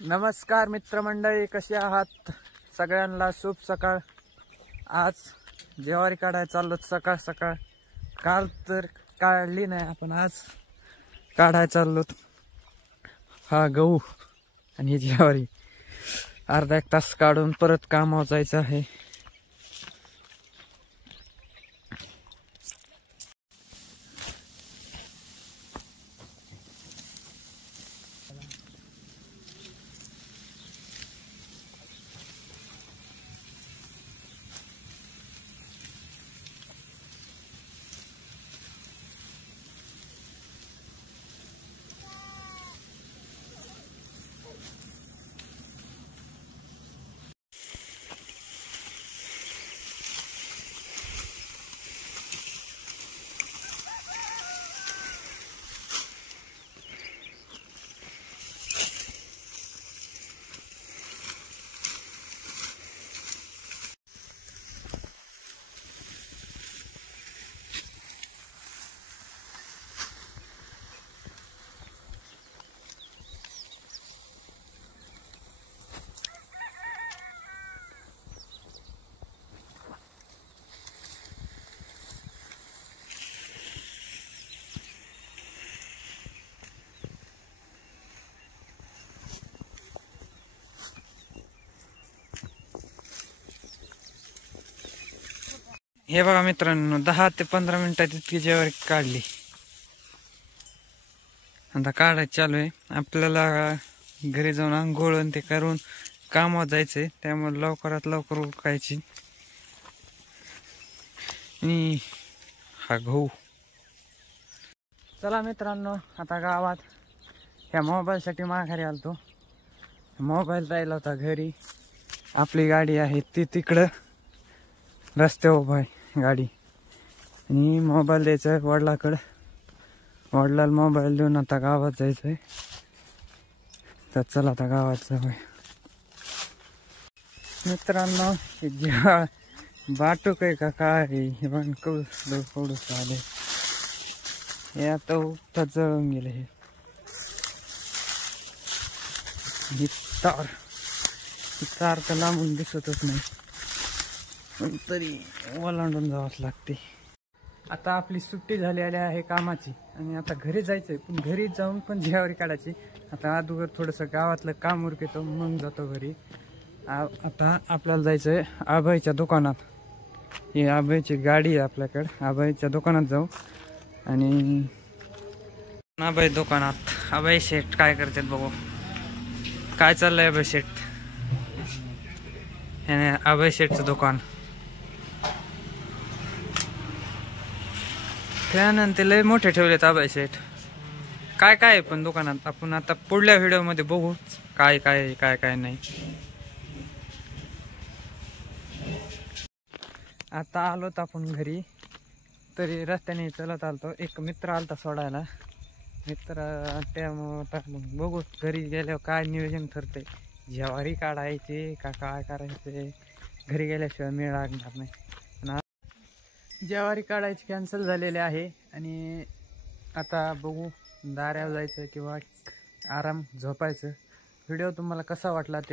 नमस्कार मित्रमंडळी, कसे आहात? सगळ्यांना शुभ सकाळ। आज ज्वारी काढायला चाललो सकाळ सकाळ। काल तर काढली नाही आपण, आज काढायला चाललो। हा गहू आणि ज्वारी अर्धा एक तास काढून परत कामावर जायचं आहे। हे बघा मित्रांनो, 10 ते 15 मिनिटात इतकी ज्वारी काढली। आता काढायचं चालू आहे। आपल्याला घरी जाऊन आंघोळ ते करून कामावर जायचंय, त्यामुळे लवकरात लवकर उरकायची। आणि हा गहू। चला मित्रांनो, आता गावात ह्या मोबाईलसाठी माघारी आलतो। मोबाईल राहिला होता घरी। आपली गाडी आहे ती तिकडं रस्त्यावर उभा आहे गाडी, आणि मोबाईल द्यायचा आहे वडिलाकडं। वडिलाला मोबाईल देऊन आता गावात जायचंय। तर चला आता गावात जाऊया मित्रांनो। जेव्हा बाटूक आहे का काय, हे पण कौडूस आले। हे आता उपता जळून गेले। ही तार तर लांबून दिसतच नाही, पण तरी ओलांडून जावंच लागते। आता आपली सुट्टी झालेली आहे कामाची, आणि आता घरी जायचंय। पण घरी जाऊन पण ज्वारी काढायची। आता अगोदर थोडंसं गावातलं काम उरकतो, मग जातो घरी। आता आपल्याला जायचंय आबाईच्या दुकानात। ही आबाईची गाडी आहे आपल्याकडे। आबाईच्या दुकानात जाऊ। आणि आबाई दुकानात आबाई शेठ काय करतात बघू। काय चाललंय आबाई शेठ? हे आबाई शेठचं दुकान। फॅन ते लय मोठे ठेवलेत आबाई शेठ। काय काय आहे पण दुकानात, आपण आता पुढल्या व्हिडिओ मध्ये बघू काय काय काय काय नाही। आता आलोत आपण घरी, तरी रस्त्याने चलत आलतो। एक मित्र आलता सोडायला। मित्र त्यामुळे बघू घरी गेल्यावर काय नियोजन ठरते। ज्वारी काढायची का काय करायचे, घरी गेल्याशिवाय मेळ लागणार नाही। ज्वारी काढायची कॅन्सल झालेली आहे, आणि आता बघू दाऱ्यावर जायचं किंवा आराम झोपायचं। व्हिडिओ तुम्हाला कसा वाटला ते